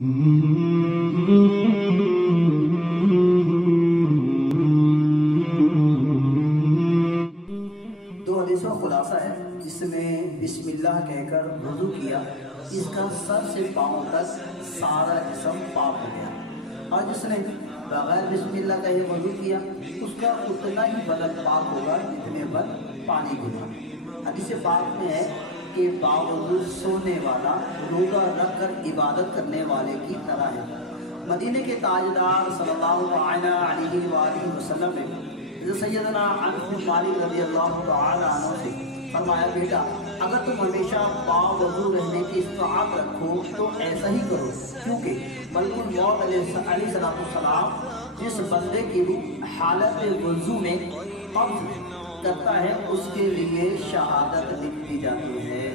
دو حدیثوں کا خلاصہ ہے جس میں بسم اللہ کہہ کر وضو کیا، اس کا سر سے پاؤں تک سارا جسم پاک ہو گیا، اور جس نے بغیر بسم اللہ کہے وضو کیا اس کا اتنا ہی بدن پاک ہوگا جتنے پر پانی گنا۔ حدیث پاک میں ہے کہ باوضو سونے والا روزہ رکھ کر عبادت کرنے والے کی طرح ہے۔ مدینہ کے تاجدار صلی اللہ علیہ وآلہ وسلم نے سیدنا انس بن مالک رضی اللہ تعالی عنہ سے فرمایا، بیٹا اگر تم ہمیشہ باوضو رہنے کی استطاعت رکھو تو ایسا ہی کرو، کیونکہ ملک الموت علیہ السلام جس بندے کی روح حالت وضو میں قبض کرتا ہے اس کے لیے شہادت لکھی جاتی ہے۔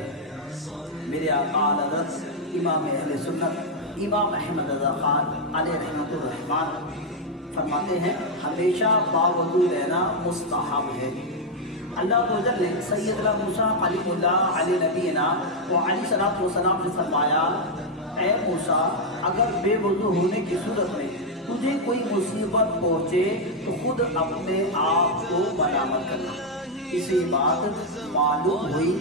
میرے آقا حضرت امام اہل سنت امام احمد رضا خان علیہ رحمۃ الرحمن فرماتے ہیں، ہمیشہ باوضو رہنا مستحب ہے۔ اللہ تعالیٰ نے سیدنا موسیٰ کلیم اللہ علیہ نبینا و علیہ السلام سے فرمایا، اے موسیٰ اگر بے وضو ہونے کی صورت میں تجھے کوئی مصیبت پہنچے تو خود اپنے آپ کو ملامت کرنا۔ اس سے بات معلوم ہوئی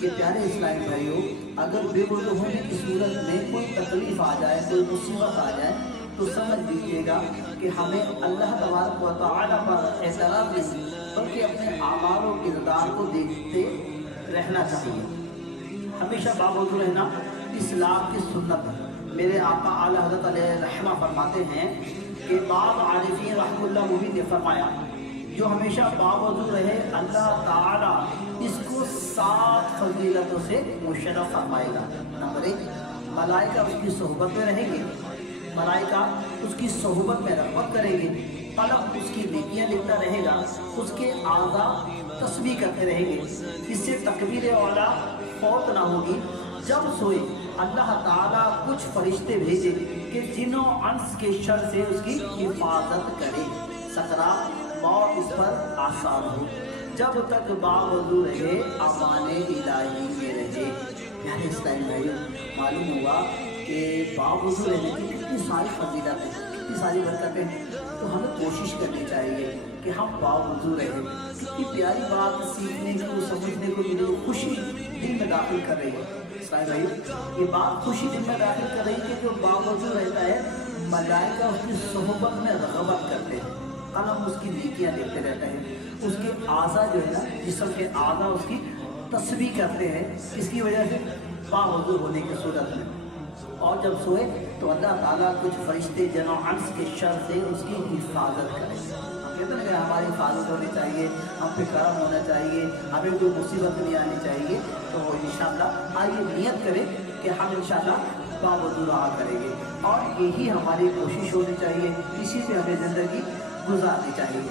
کہ پیارے اسلامی بھائیوں، اگر بے وضو ہونے کی صورت میں کوئی تکلیف آ جائے، کوئی مصیبت آ جائے تو سمجھ لیجیے گا کہ ہمیں اللہ تبارک و تعالیٰ پر اعتراض نہیں بلکہ اپنے اعمال و کردار کو دیکھتے رہنا چاہیے۔ ہمیشہ باوضو رہنا اسلام کی سنت ہے۔ میرے آقا اعلی حضرت علیہ رحمہ فرماتے ہیں کہ بعض عارفین رحمہ اللہ مبین نے فرمایا، جو ہمیشہ باوضو رہے اللہ تعالیٰ اس کو 7 فضیلتوں سے مشرف فرمائے گا۔ نمبر 1، ملائکہ اس کی صحبت میں رہیں گے، ملائکہ اس کی صحبت میں رغبت کریں گے، قلم اس کی نیکیاں لکھتا رہے گا، اس کے اعضاء تسبیح کرتے رہیں گے، اس سے تکبیر اولا فوت نہ ہوگی۔ جب سوئے اللہ تعالیٰ کچھ فرشتے بھیجے کہ جنوں انس کے شر سے اس کی حفاظت کرے، سکرات موت اس پر آسان ہو۔ جب تک باوضو رہے امان الہی میں رہے۔ یعنی اسلامی بھائیوں، معلوم ہوا کہ باوضو رہنے کی کتنی ساری فضیلت ہیں، کتنی ساری برکتیں ہیں، تو ہمیں کوشش کرنی چاہیے کہ ہم باوضو رہیں۔ کتنی پیاری بات سیکھنے کو، سمجھنے کو ملی، خوشی دل میں داخل کر رہی ہے۔ یہ بات خوشی دل میں داخل کر رہی کہ جو باوضو رہتا ہے ملائکہ اس کی صحبت میں رغبت کرتے ہیں، قلم اس کی نیکیاں لکھتے رہتے ہیں، اس کے اعضاء جو ہے نا، جسم کے اعضاء اس کی تسبیح کرتے ہیں، اس کی وجہ سے باوضو ہونے کی صورت میں۔ اور جب سوئے تو اللہ تعالیٰ کچھ فرشتے جنو انس کے شر سے اس کی حفاظت کریں۔ کہتے ہیں کہ ہماری حفاظت ہونی چاہیے، ہم پہ کرم ہونا چاہیے، ہمیں کوئی مصیبت نہیں آنی چاہیے۔ تو وہ انشاءاللہ آئیے نیت کریں کہ ہم انشاءاللہ باوضو رہا کریں گے، اور یہی ہماری کوشش ہونی چاہیے، اسی سے ہمیں زندگی گزارنی چاہیے۔